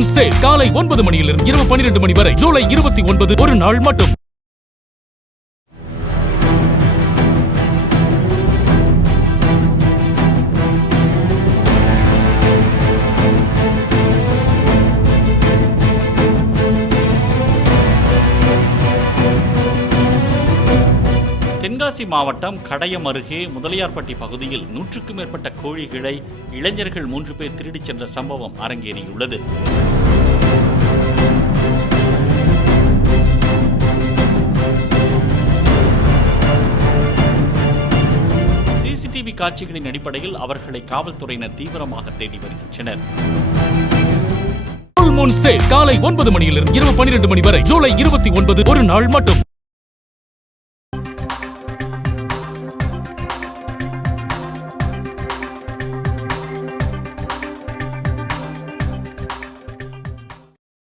Moon sale காலை 9 மணியிலிருந்து இரவு 12 மணி வரை. ஜூலை 29 ஒரு நாள் மட்டும். தென்காசி மாவட்டம் கடையம் அருகே முதலியார்பட்டி பகுதியில் 100க்கும் மேற்பட்ட கோழிகளை இளைஞர்கள் 3 பேர் திருடிச் சென்ற சம்பவம் அரங்கேறியுள்ளது. சிசிடிவி காட்சிகளின் அடிப்படையில் அவர்களை காவல்துறையினர் தீவிரமாக தேடி வருகின்றனர். மூன் சேல் காலை 9 மணியிலிருந்து இரவு 12 மணி வரை. ஜூலை 29 ஒரு நாள் மட்டும்.